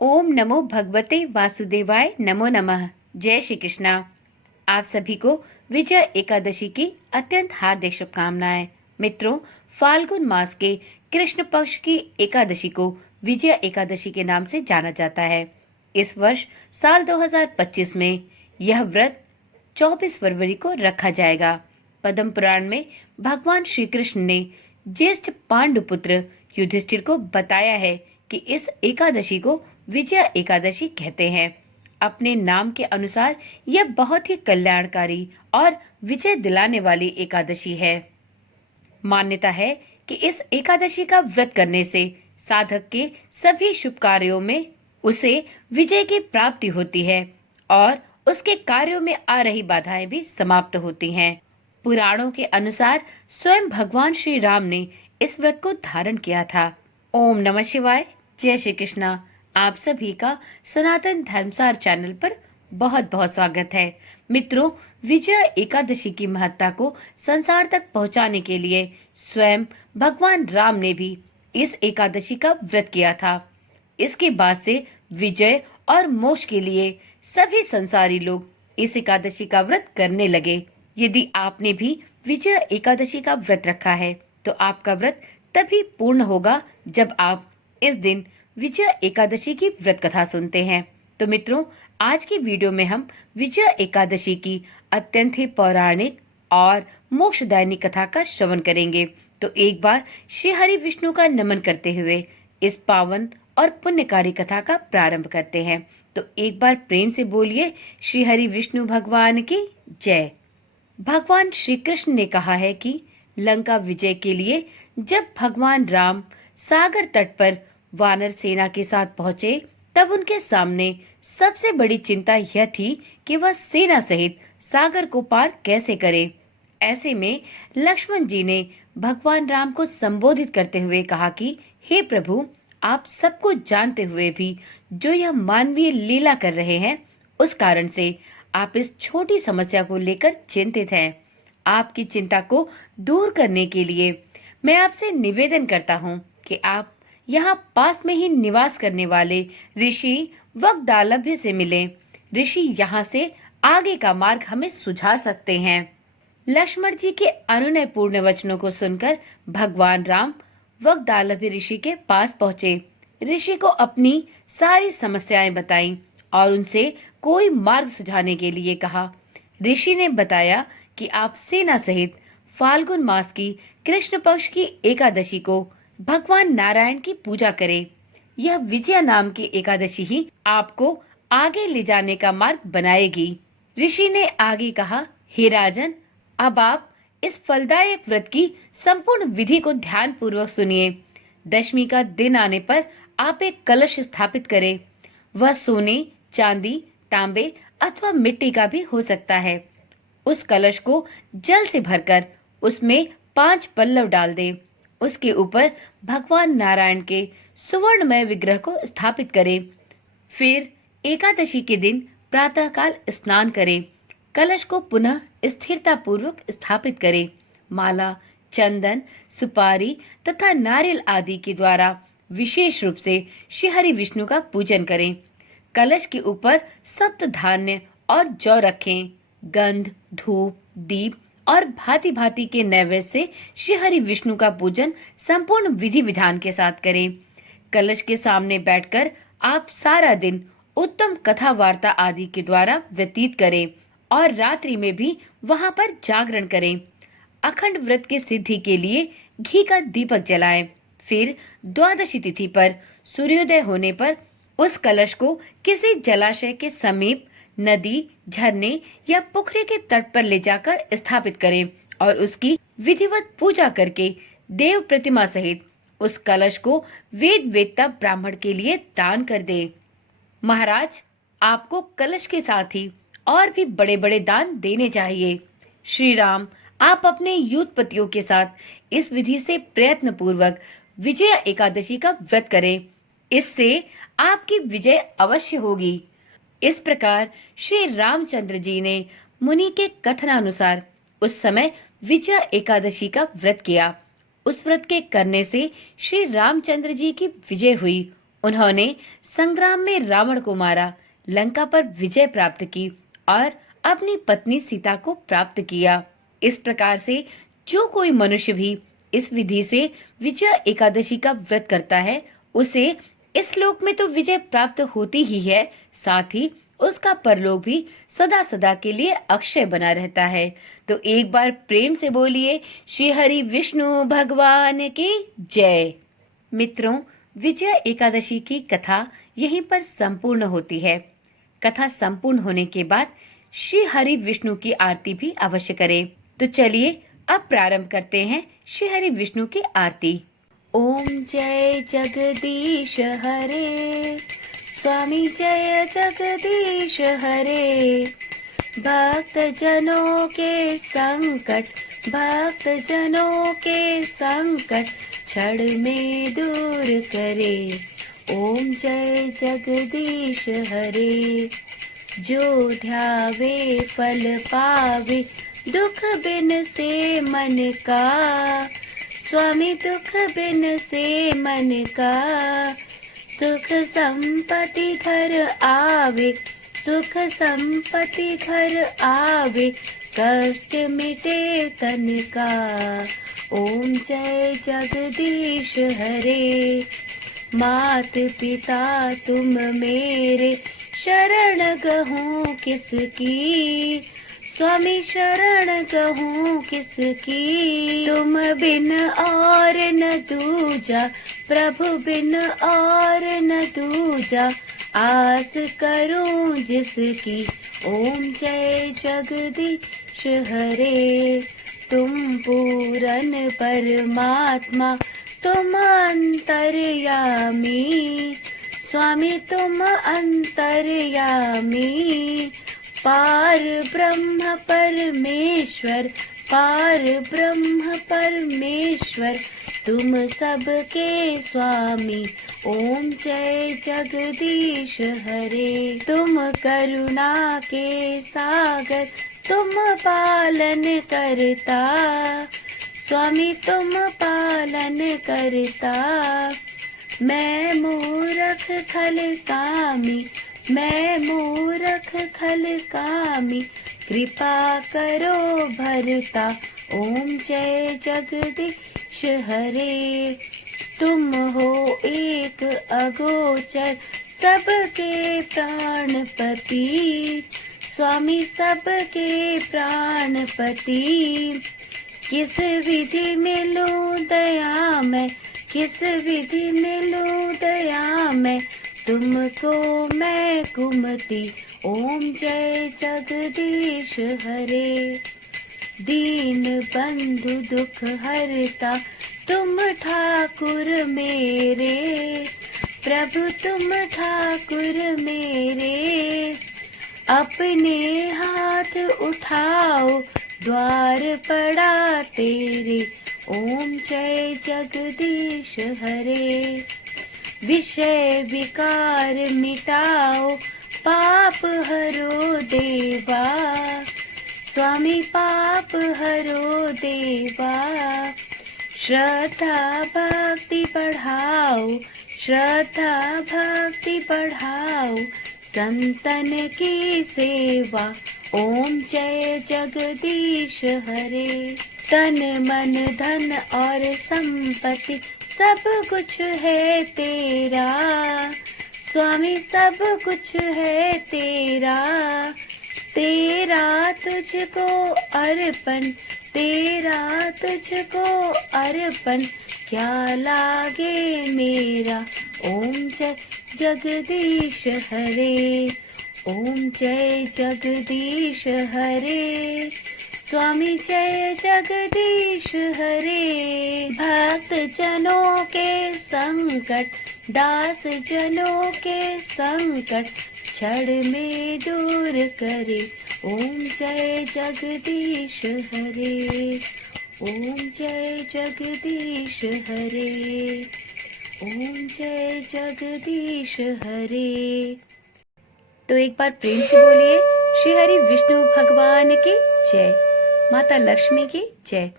ओम नमो भगवते वासुदेवाय नमो नमः। जय श्री कृष्णा। आप सभी को विजय एकादशी की अत्यंत हार्दिक शुभकामनाएं। मित्रों, फाल्गुन मास के कृष्ण पक्ष की एकादशी को विजय एकादशी के नाम से जाना जाता है। इस वर्ष साल 2025 में यह व्रत 24 फरवरी को रखा जाएगा। पद्म पुराण में भगवान श्री कृष्ण ने ज्येष्ठ पांडुपुत्र युधिष्ठिर को बताया है कि इस एकादशी को विजय एकादशी कहते हैं। अपने नाम के अनुसार यह बहुत ही कल्याणकारी और विजय दिलाने वाली एकादशी है। मान्यता है कि इस एकादशी का व्रत करने से साधक के सभी शुभ कार्यों में उसे विजय की प्राप्ति होती है और उसके कार्यों में आ रही बाधाएं भी समाप्त होती हैं। पुराणों के अनुसार स्वयं भगवान श्री राम ने इस व्रत को धारण किया था। ओम नमः शिवाय। जय श्री कृष्णा। आप सभी का सनातन धर्मसार चैनल पर बहुत बहुत स्वागत है। मित्रों, विजय एकादशी की महत्ता को संसार तक पहुंचाने के लिए स्वयं भगवान राम ने भी इस एकादशी का व्रत किया था। इसके बाद से विजय और मोक्ष के लिए सभी संसारी लोग इस एकादशी का व्रत करने लगे। यदि आपने भी विजय एकादशी का व्रत रखा है तो आपका व्रत तभी पूर्ण होगा जब आप इस दिन विजय एकादशी की व्रत कथा सुनते हैं। तो मित्रों, आज की वीडियो में हम विजय एकादशी की अत्यंत ही पौराणिक और मोक्षदायिनी कथा का श्रवण करेंगे। तो एक बार श्री हरि विष्णु का नमन करते हुए इस पावन और पुण्यकारी कथा का प्रारंभ करते हैं। तो एक बार प्रेम से बोलिए, श्री हरि विष्णु भगवान की जय। भगवान श्री कृष्ण ने कहा है कि लंका विजय के लिए जब भगवान राम सागर तट पर वानर सेना के साथ पहुंचे, तब उनके सामने सबसे बड़ी चिंता यह थी कि वह सेना सहित सागर को पार कैसे करें। ऐसे में लक्ष्मण जी ने भगवान राम को संबोधित करते हुए कहा कि हे प्रभु, आप सबको जानते हुए भी जो यह मानवीय लीला कर रहे हैं, उस कारण से आप इस छोटी समस्या को लेकर चिंतित हैं। आपकी चिंता को दूर करने के लिए मैं आपसे निवेदन करता हूँ कि आप यहाँ पास में ही निवास करने वाले ऋषि वग्दालभ्य से मिलें। ऋषि यहाँ से आगे का मार्ग हमें सुझा सकते हैं। लक्ष्मण जी के अनुनय पूर्ण वचनों को सुनकर भगवान राम वग्दालभ्य ऋषि के पास पहुँचे। ऋषि को अपनी सारी समस्याएं बताईं और उनसे कोई मार्ग सुझाने के लिए कहा। ऋषि ने बताया कि आप सेना सहित फाल्गुन मास की कृष्ण पक्ष की एकादशी को भगवान नारायण की पूजा करें। यह विजया नाम की एकादशी ही आपको आगे ले जाने का मार्ग बनाएगी। ऋषि ने आगे कहा, हे राजन, अब आप इस फलदायक व्रत की संपूर्ण विधि को ध्यान पूर्वक सुनिए। दशमी का दिन आने पर आप एक कलश स्थापित करें। वह सोने, चांदी, तांबे अथवा मिट्टी का भी हो सकता है। उस कलश को जल से भरकर उसमें 5 पल्लव डाल दें। उसके ऊपर भगवान नारायण के सुवर्णमय विग्रह को स्थापित करें। फिर एकादशी के दिन प्रातःकाल स्नान करें। कलश को पुनः स्थिरता पूर्वक स्थापित करें। माला, चंदन, सुपारी तथा नारियल आदि के द्वारा विशेष रूप से श्री हरि विष्णु का पूजन करें। कलश के ऊपर सप्त धान्य और जौ रखें। गंध, धूप, दीप और भांति भांति के नैवेद्य से श्री हरि विष्णु का पूजन संपूर्ण विधि विधान के साथ करें। कलश के सामने बैठकर आप सारा दिन उत्तम कथा वार्ता आदि के द्वारा व्यतीत करें और रात्रि में भी वहां पर जागरण करें। अखंड व्रत की सिद्धि के लिए घी का दीपक जलाएं। फिर द्वादशी तिथि पर सूर्योदय होने पर उस कलश को किसी जलाशय के समीप, नदी, झरने या पोखरे के तट पर ले जाकर स्थापित करें और उसकी विधिवत पूजा करके देव प्रतिमा सहित उस कलश को वेद वेत्ता ब्राह्मण के लिए दान कर दें। महाराज, आपको कलश के साथ ही और भी बड़े बड़े दान देने चाहिए। श्री राम, आप अपने युद्धपतियों के साथ इस विधि से प्रयत्न पूर्वक विजय एकादशी का व्रत करें। इससे आपकी विजय अवश्य होगी। इस प्रकार श्री रामचंद्र जी ने मुनि के कथनानुसार उस समय विजय एकादशी का व्रत किया। उस व्रत के करने से श्री रामचंद्र जी की विजय हुई उन्होंने संग्राम में रावण को मारा, लंका पर विजय प्राप्त की और अपनी पत्नी सीता को प्राप्त किया। इस प्रकार से जो कोई मनुष्य भी इस विधि से विजय एकादशी का व्रत करता है, उसे इस लोक में तो विजय प्राप्त होती ही है, साथ ही उसका परलोक भी सदा सदा के लिए अक्षय बना रहता है। तो एक बार प्रेम से बोलिए, श्री हरि विष्णु भगवान की जय। मित्रों, विजय एकादशी की कथा यहीं पर संपूर्ण होती है। कथा संपूर्ण होने के बाद श्री हरि विष्णु की आरती भी अवश्य करें। तो चलिए अब प्रारंभ करते हैं श्री हरि विष्णु की आरती। ओम जय जगदीश हरे, स्वामी जय जगदीश हरे। भक्त जनों के संकट, भक्त जनों के संकट क्षण में दूर करे। ओम जय जगदीश हरे। जो ध्यावे फल पावे, दुख बिन से मन का। स्वामी दुख बिन से मन का। सुख संपत्ति घर आवे, सुख संपत्ति घर आवे, कष्ट मिटे तन का। ओम जय जगदीश हरे। मात पिता तुम मेरे, शरण गहूँ किसकी। स्वामी शरण गहूँ किसकी। तुम बिन और न दूजा, प्रभु बिन और न दूजा, आस करूं जिसकी। ओम जय जगदीश हरे। तुम पूरन परमात्मा, तुम अंतर्यामी। स्वामी तुम अंतर्यामी। पार ब्रह्म परमेश्वर, पार ब्रह्म परमेश्वर, तुम सबके स्वामी। ओम जय जगदीश हरे। तुम करुणा के सागर, तुम पालन करता। स्वामी तुम पालन करता। मैं मूरख खल कामी, मैं मूरख खल कामी, कृपा करो भरता। ओम जय जगदीश हरे। तुम हो एक अगोचर, सबके प्राणपति। स्वामी सबके प्राणपति। किस विधि मिलूं दया मैं, किस विधि मिलूं दया मैं, तुमको मैं कुमति। ओम जय जगदीश हरे। दीन बंधु दुख हरता, तुम ठाकुर मेरे। प्रभु तुम ठाकुर मेरे। अपने हाथ उठाओ, द्वार पड़ा तेरे। ओम जय जगदीश हरे। विषय विकार मिटाओ, पाप हरो देवा। स्वामी पाप हरो देवा। श्रद्धा भक्ति बढ़ाओ, श्रद्धा भक्ति बढ़ाओ, संतन की सेवा। ओम जय जगदीश हरे। तन मन धन और संपत्ति सब कुछ है तेरा। स्वामी सब कुछ है तेरा। तेरा तुझको अर्पण, तेरा तुझको अर्पण, क्या लागे मेरा। ओम जय जगदीश हरे। ओम जय जगदीश हरे। स्वामी जय जगदीश हरे। भक्त जनों के संकट, दास जनों के संकट, क्षण में दूर करे। ओम जय जगदीश हरे। ओम जय जगदीश हरे। ओम जय जगदीश हरे। तो एक बार प्रेम से बोलिए, श्री हरि विष्णु भगवान की जय, माता लक्ष्मी की जय।